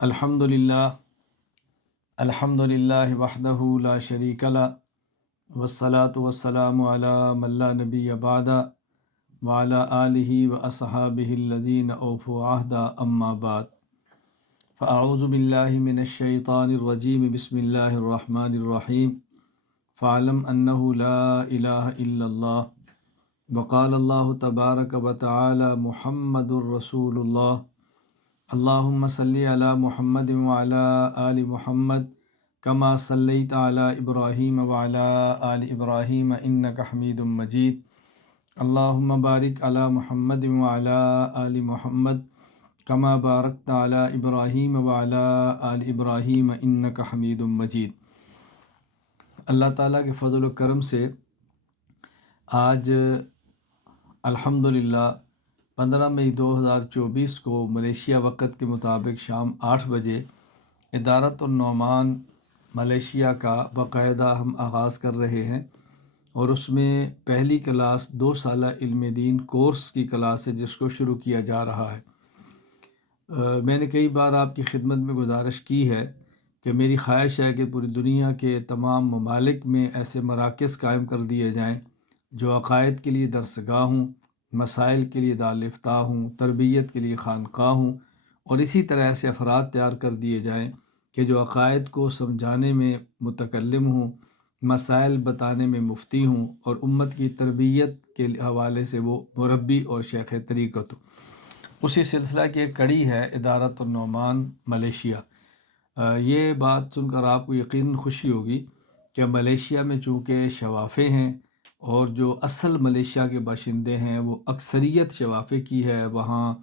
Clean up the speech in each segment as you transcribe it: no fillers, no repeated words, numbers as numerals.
الحمد للہ وحدہ لا شریک لہ والصلاة والسلام علی من لا نبی بعد وعلی آلہ واصحابہ الذین اوفوا عہدا اما بعد فاعوذ باللہ من الشیطان الرجیم بسم اللہ الرحمن الرحیم فاعلم انہ لا الہ الا اللہ وقال اللہ تبارک وتعالی محمد الرسول اللہ اللہم صلی علی محمد وعلی آل محمد کما صلیت علی ابراہیم وعلی آل ابراہیم انک حمید مجید اللہم بارک علی محمد وعلی آل محمد کما بارکت علی ابراہیم وعلی آل ابراہیم انک حمید مجید۔ اللہ تعالیٰ کے فضل و کرم سے آج الحمدللہ 15 مئی 2024 کو ملیشیا وقت کے مطابق شام 8 بجے ادارۃ النعمان ملیشیا کا باقاعدہ ہم آغاز کر رہے ہیں، اور اس میں پہلی کلاس 2 سالہ علم دین کورس کی کلاس ہے جس کو شروع کیا جا رہا ہے۔ میں نے کئی بار آپ کی خدمت میں گزارش کی ہے کہ میری خواہش ہے کہ پوری دنیا کے تمام ممالک میں ایسے مراکز قائم کر دیے جائیں جو عقائد کے لیے درسگاہ ہوں، مسائل کے لیے دارالفتاء ہوں، تربیت کے لیے خانقاہ ہوں، اور اسی طرح ایسے افراد تیار کر دیے جائیں کہ جو عقائد کو سمجھانے میں متکلم ہوں، مسائل بتانے میں مفتی ہوں، اور امت کی تربیت کے حوالے سے وہ مربی اور شیخ طریقت ہوں۔ اسی سلسلہ کی ایک کڑی ہے ادارۃ النعمان ملیشیا۔ یہ بات سن کر آپ کو یقیناً خوشی ہوگی کہ ملیشیا میں چونکہ شوافے ہیں، اور جو اصل ملیشیا کے باشندے ہیں وہ اکثریت شوافے کی ہے، وہاں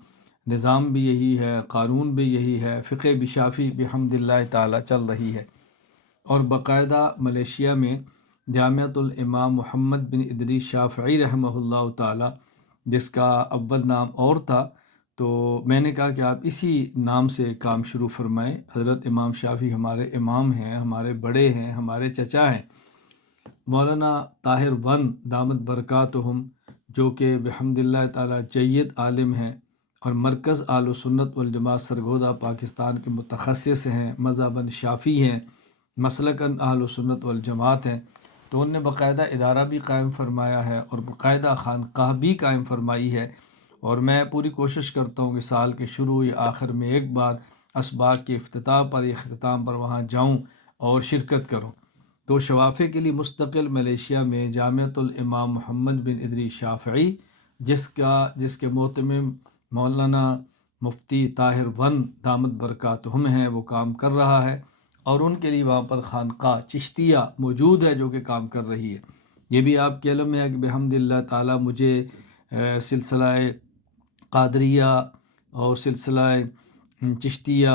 نظام بھی یہی ہے، قانون بھی یہی ہے، فقہ بھی شافی بحمد اللہ تعالی چل رہی ہے۔ اور باقاعدہ ملیشیا میں جامعۃ الامام محمد بن ادریس شافعی رحمہ اللہ تعالی، جس کا اول نام اور تھا، تو میں نے کہا کہ آپ اسی نام سے کام شروع فرمائیں۔ حضرت امام شافعی ہمارے امام ہیں، ہمارے بڑے ہیں، ہمارے چچا ہیں۔ مولانا طاہر ون دامت برکاتہم، جو کہ بحمد اللہ تعالی جید عالم ہیں اور مرکز اہل سنت والجماعت سرگودا پاکستان کے متخصص ہیں، مذہباً شافی ہیں، مسلکاً اہل سنت والجماعت ہیں، تو ان نے باقاعدہ ادارہ بھی قائم فرمایا ہے اور باقاعدہ خانقاہ بھی قائم فرمائی ہے۔ اور میں پوری کوشش کرتا ہوں کہ سال کے شروع یا آخر میں ایک بار اسباق کے افتتاح پر یا اختتام پر وہاں جاؤں اور شرکت کروں۔ تو شوافے کے لیے مستقل ملیشیا میں جامعۃ الامام محمد بن ادریس شافعی، جس کے محتمم مولانا مفتی طاہر ون دامت برکاتہم ہیں، وہ کام کر رہا ہے، اور ان کے لیے وہاں پر خانقاہ چشتیہ موجود ہے جو کہ کام کر رہی ہے۔ یہ بھی آپ کے علم میں ہے کہ بحمد اللہ تعالی مجھے سلسلہ قادریہ اور سلسلہ چشتیہ،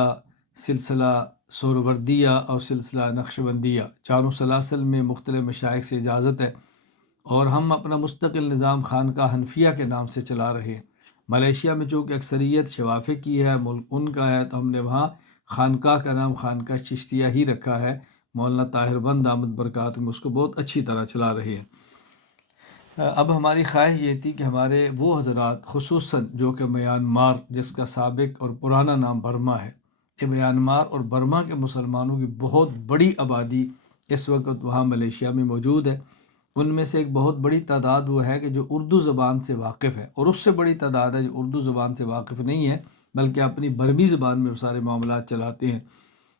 سلسلہ سہروردیہ اور سلسلہ نقشبندیہ، چاروں سلاسل میں مختلف مشائخ سے اجازت ہے، اور ہم اپنا مستقل نظام خانقاہ حنفیہ کے نام سے چلا رہے ہیں۔ ملیشیا میں چونکہ اکثریت شوافے کی ہے، ملک ان کا ہے، تو ہم نے وہاں خانقاہ کا نام خانقاہ چشتیہ ہی رکھا ہے۔ مولانا طاہر بند دامت برکات میں اس کو بہت اچھی طرح چلا رہے ہیں۔ اب ہماری خواہش یہ تھی کہ ہمارے وہ حضرات خصوصاً جو کہ میانمار، جس کا سابق اور پرانا نام برما ہے، کہ میانمار اور برما کے مسلمانوں کی بہت بڑی آبادی اس وقت وہاں ملیشیا میں موجود ہے۔ ان میں سے ایک بہت بڑی تعداد وہ ہے کہ جو اردو زبان سے واقف ہے، اور اس سے بڑی تعداد ہے جو اردو زبان سے واقف نہیں ہے بلکہ اپنی برمی زبان میں وہ سارے معاملات چلاتے ہیں۔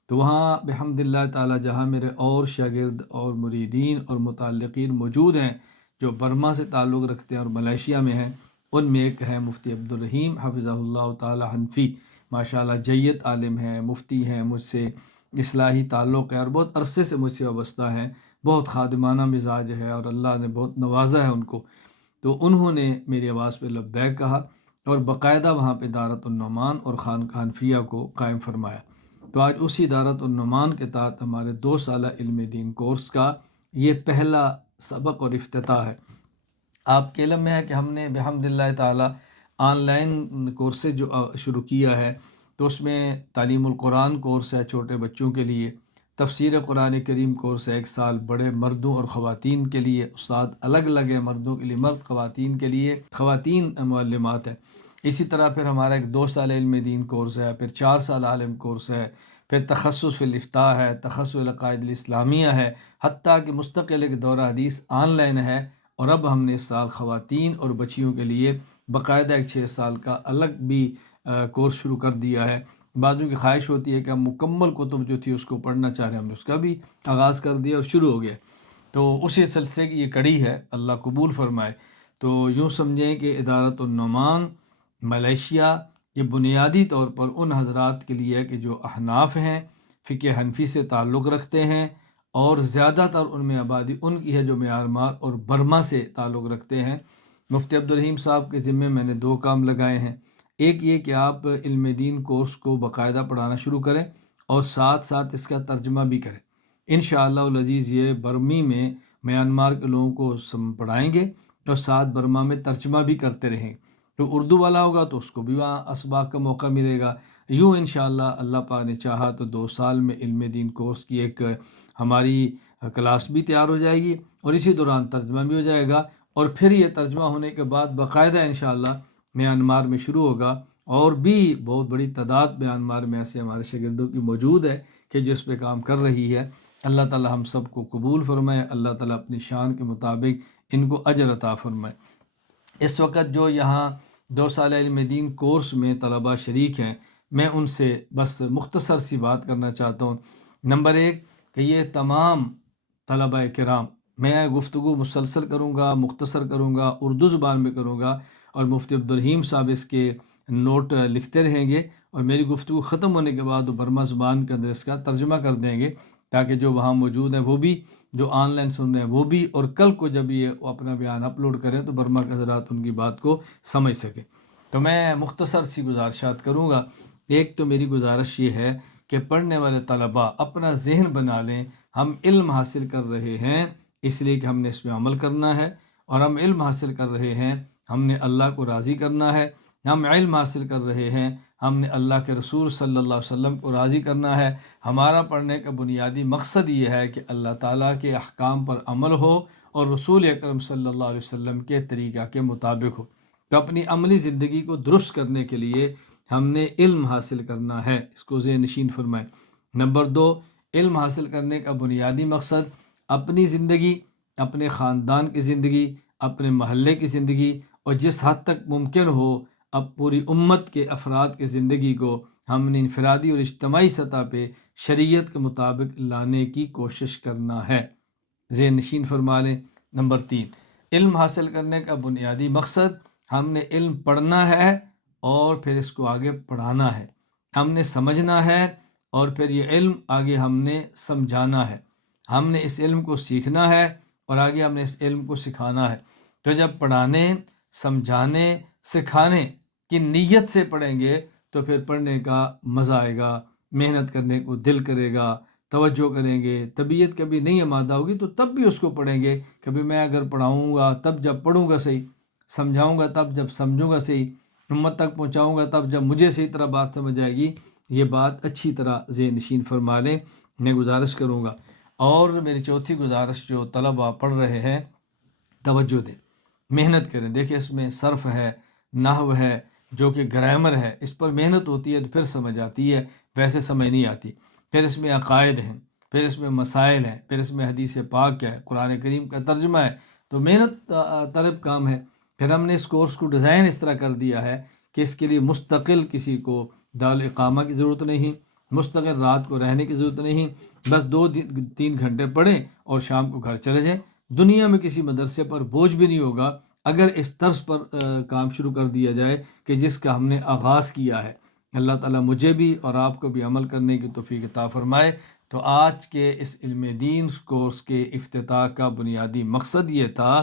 تو وہاں بحمد اللہ تعالی جہاں میرے اور شاگرد اور مریدین اور متعلقین موجود ہیں جو برما سے تعلق رکھتے ہیں اور ملیشیا میں ہیں، ان میں ایک ہے مفتی عبدالرحیم حفظہ اللہ تعالی حنفی، ماشاءاللہ جید عالم ہیں، مفتی ہیں، مجھ سے اصلاحی تعلق ہے اور بہت عرصے سے مجھ سے وابستہ ہیں، بہت خادمانہ مزاج ہے اور اللہ نے بہت نوازا ہے ان کو۔ تو انہوں نے میری آواز پہ لبیک کہا اور باقاعدہ وہاں پہ دارۃ النعمان اور خانقاہ حنفیہ کو قائم فرمایا۔ تو آج اسی دارۃ النعمان کے تحت ہمارے 2 سالہ علم دین کورس کا یہ پہلا سبق اور افتتاح ہے۔ آپ کے علم میں ہے کہ ہم نے بحمد اللہ تعالی آن لائن کورسز جو شروع کیا ہے، تو اس میں تعلیم القرآن کورس ہے چھوٹے بچوں کے لیے، تفسیر قرآن کریم کورس ہے 1 سال بڑے مردوں اور خواتین کے لیے، استاد الگ الگ ہیں، مردوں کے لیے مرد، خواتین کے لیے خواتین معلمات ہیں۔ اسی طرح پھر ہمارا ایک 2 سال علم دین کورس ہے، پھر 4 سال عالم کورس ہے، پھر تخصص فی الافتاء ہے، تخصص العقائد الاسلامیہ ہے، حتیٰ کہ مستقل ایک دورہ حدیث آن لائن ہے۔ اور اب ہم نے اس سال خواتین اور بچیوں کے لیے باقاعدہ ایک 6 سال کا الگ بھی کورس شروع کر دیا ہے۔ بعضوں کی خواہش ہوتی ہے کہ ہم مکمل کتب جو تھی اس کو پڑھنا چاہ رہے ہیں، ہم نے اس کا بھی آغاز کر دیا اور شروع ہو گیا۔ تو اسی سلسلے کی یہ کڑی ہے، اللہ قبول فرمائے۔ تو یوں سمجھیں کہ ادارۃ النعمان ملیشیا یہ بنیادی طور پر ان حضرات کے لیے ہے کہ جو احناف ہیں، فقہ حنفی سے تعلق رکھتے ہیں، اور زیادہ تر ان میں آبادی ان کی ہے جو میانمار اور برما سے تعلق رکھتے ہیں۔ مفتی عبدالرحیم صاحب کے ذمے میں نے 2 کام لگائے ہیں۔ ایک یہ کہ آپ علم دین کورس کو باقاعدہ پڑھانا شروع کریں اور ساتھ ساتھ اس کا ترجمہ بھی کریں۔ انشاءاللہ العزیز یہ برمی میں میانمار کے لوگوں کو پڑھائیں گے اور ساتھ برما میں ترجمہ بھی کرتے رہیں۔ جو اردو والا ہوگا تو اس کو بھی وہاں اسباق کا موقع ملے گا۔ یوں انشاءاللہ اللہ پاک نے چاہا تو 2 سال میں علم دین کورس کی ایک ہماری کلاس بھی تیار ہو جائے گی اور اسی دوران ترجمہ بھی ہو جائے گا، اور پھر یہ ترجمہ ہونے کے بعد باقاعدہ انشاءاللہ میانمار میں شروع ہوگا۔ اور بھی بہت بڑی تعداد میانمار میں ایسے ہمارے شاگردوں کی موجود ہے کہ جو اس پہ کام کر رہی ہے۔ اللہ تعالی ہم سب کو قبول فرمائے، اللہ تعالی اپنی شان کے مطابق ان کو اجر عطا فرمائے۔ اس وقت جو یہاں 2 سال علم دین کورس میں طلباء شریک ہیں، میں ان سے بس مختصر سی بات کرنا چاہتا ہوں۔ نمبر 1 کہ یہ تمام طلباء کرام، میں گفتگو مسلسل کروں گا، مختصر کروں گا، اردو زبان میں کروں گا، اور مفتی عبدالرحیم صاحب اس کے نوٹ لکھتے رہیں گے، اور میری گفتگو ختم ہونے کے بعد وہ برما زبان کے اندر اس کا ترجمہ کر دیں گے، تاکہ جو وہاں موجود ہیں وہ بھی، جو آن لائن سن رہے ہیں وہ بھی، اور کل کو جب یہ اپنا بیان اپلوڈ کریں تو برما کے حضرات ان کی بات کو سمجھ سکیں۔ تو میں مختصر سی گزارشات کروں گا۔ ایک تو میری گزارش یہ ہے کہ پڑھنے والے طلباء اپنا ذہن بنا لیں، ہم علم حاصل کر رہے ہیں اس لیے کہ ہم نے اس میں عمل کرنا ہے، اور ہم علم حاصل کر رہے ہیں ہم نے اللہ کو راضی کرنا ہے، ہم علم حاصل کر رہے ہیں ہم نے اللہ کے رسول صلی اللہ علیہ وسلم کو راضی کرنا ہے۔ ہمارا پڑھنے کا بنیادی مقصد یہ ہے کہ اللہ تعالیٰ کے احکام پر عمل ہو اور رسول اکرم صلی اللہ علیہ وسلم کے طریقہ کے مطابق ہو۔ تو اپنی عملی زندگی کو درست کرنے کے لیے ہم نے علم حاصل کرنا ہے، اس کو ذہن نشین فرمائیں۔ نمبر 2، علم حاصل کرنے کا بنیادی مقصد اپنی زندگی، اپنے خاندان کی زندگی، اپنے محلے کی زندگی، اور جس حد تک ممکن ہو اب پوری امت کے افراد کی زندگی کو ہم نے انفرادی اور اجتماعی سطح پہ شریعت کے مطابق لانے کی کوشش کرنا ہے، ذہن نشین فرما لیں۔ نمبر 3، علم حاصل کرنے کا بنیادی مقصد ہم نے علم پڑھنا ہے اور پھر اس کو آگے پڑھانا ہے، ہم نے سمجھنا ہے اور پھر یہ علم آگے ہم نے سمجھانا ہے، ہم نے اس علم کو سیکھنا ہے اور آگے ہم نے اس علم کو سکھانا ہے۔ تو جب پڑھانے، سمجھانے، سکھانے کی نیت سے پڑھیں گے تو پھر پڑھنے کا مزہ آئے گا، محنت کرنے کو دل کرے گا، توجہ کریں گے۔ طبیعت کبھی نہیں آمادہ ہوگی تو تب بھی اس کو پڑھیں گے، کبھی میں اگر پڑھاؤں گا تب جب پڑھوں گا صحیح، سمجھاؤں گا تب جب سمجھوں گا صحیح، امت تک پہنچاؤں گا تب جب مجھے صحیح طرح بات سمجھ آئے گی۔ یہ بات اچھی طرح ذہن نشین فرما لیں، میں گزارش کروں گا۔ اور میری چوتھی گزارش، جو طلباء پڑھ رہے ہیں توجہ دیں، محنت کریں۔ دیکھیں اس میں صرف ہے، نحو ہے، جو کہ گرامر ہے، اس پر محنت ہوتی ہے تو پھر سمجھ آتی ہے، ویسے سمجھ نہیں آتی۔ پھر اس میں عقائد ہیں، پھر اس میں مسائل ہیں، پھر اس میں حدیث پاک ہے، قرآن کریم کا ترجمہ ہے، تو محنت طلب کام ہے۔ پھر ہم نے اس کورس کو ڈیزائن اس طرح کر دیا ہے کہ اس کے لیے مستقل کسی کو دارالاقامہ کی ضرورت نہیں، مستقل رات کو رہنے کی ضرورت نہیں، بس 2-3 گھنٹے پڑھیں اور شام کو گھر چلے جائیں۔ دنیا میں کسی مدرسے پر بوجھ بھی نہیں ہوگا اگر اس طرز پر کام شروع کر دیا جائے کہ جس کا ہم نے آغاز کیا ہے۔ اللہ تعالیٰ مجھے بھی اور آپ کو بھی عمل کرنے کی توفیق عطا فرمائے۔ تو آج کے اس علم دین کورس کے افتتاح کا بنیادی مقصد یہ تھا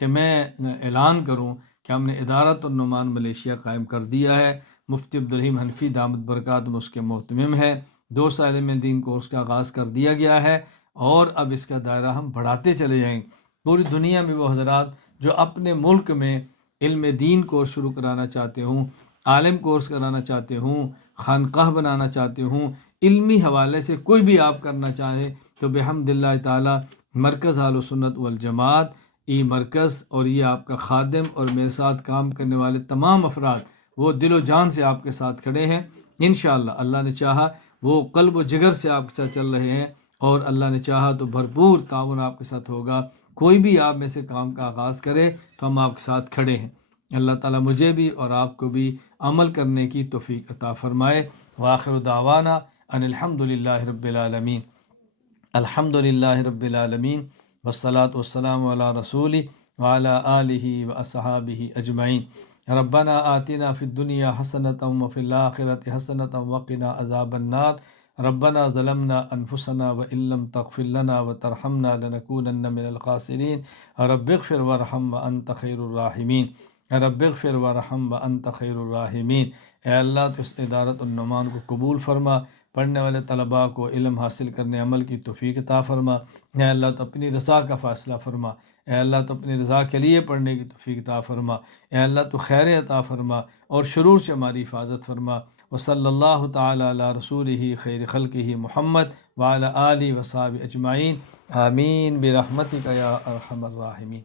کہ میں اعلان کروں کہ ہم نے ادارۃ النعمان ملیشیا قائم کر دیا ہے۔ مفتی عبدالرحیم حنفی دامت برکاتہم اس کے محتمم ہے۔ 2 سال علم دین کورس کا آغاز کر دیا گیا ہے اور اب اس کا دائرہ ہم بڑھاتے چلے جائیں گے۔ پوری دنیا میں وہ حضرات جو اپنے ملک میں علم دین کورس شروع کرانا چاہتے ہوں، عالم کورس کرانا چاہتے ہوں، خانقاہ بنانا چاہتے ہوں، علمی حوالے سے کوئی بھی آپ کرنا چاہیں تو بحمد اللہ تعالی مرکز اہل سنت والجماعت ای مرکز اور یہ آپ کا خادم اور میرے ساتھ کام کرنے والے تمام افراد وہ دل و جان سے آپ کے ساتھ کھڑے ہیں انشاءاللہ۔ اللہ نے چاہا وہ قلب و جگر سے آپ کے ساتھ چل رہے ہیں، اور اللہ نے چاہا تو بھرپور تعاون آپ کے ساتھ ہوگا۔ کوئی بھی آپ میں سے کام کا آغاز کرے تو ہم آپ کے ساتھ کھڑے ہیں۔ اللہ تعالیٰ مجھے بھی اور آپ کو بھی عمل کرنے کی توفیق عطا فرمائے۔ وآخر دعوانا ان الحمد للہ رب العالمین۔ الحمد للہ رب العالمین والصلاة والسلام علی رسول وعلی آلہ واصحابہ اجمعین۔ ربنا آتنا فی الدنیا حسنۃ وفی الآخرۃ حسنۃ وقنا عذاب النار۔ ربنا ظلمنا انفسنا وان لم تغفر لنا وترحمنا لنکونن من الخاسرین۔ رب اغفر وارحم وانت خیر الراحمین۔ رب اغفر وارحم وانت خیر الراحمین۔ اے اللہ تو اس ادارت النعمان کو قبول فرما، پڑھنے والے طلباء کو علم حاصل کرنے عمل کی توفیق عطا فرما۔ اے اللہ تو اپنی رضا کا فیصلہ فرما، اے اللہ تو اپنی رضا کے لیے پڑھنے کی توفیق عطا فرما، اے اللہ تو خیر عطا فرما اور شرور سے ہماری حفاظت فرما۔ وصلی اللہ تعالی علی رسولہ خیر خلقہ محمد وعلی آلہ وصحبہ اجمعین، آمین برحمتک یا ارحم الراحمین۔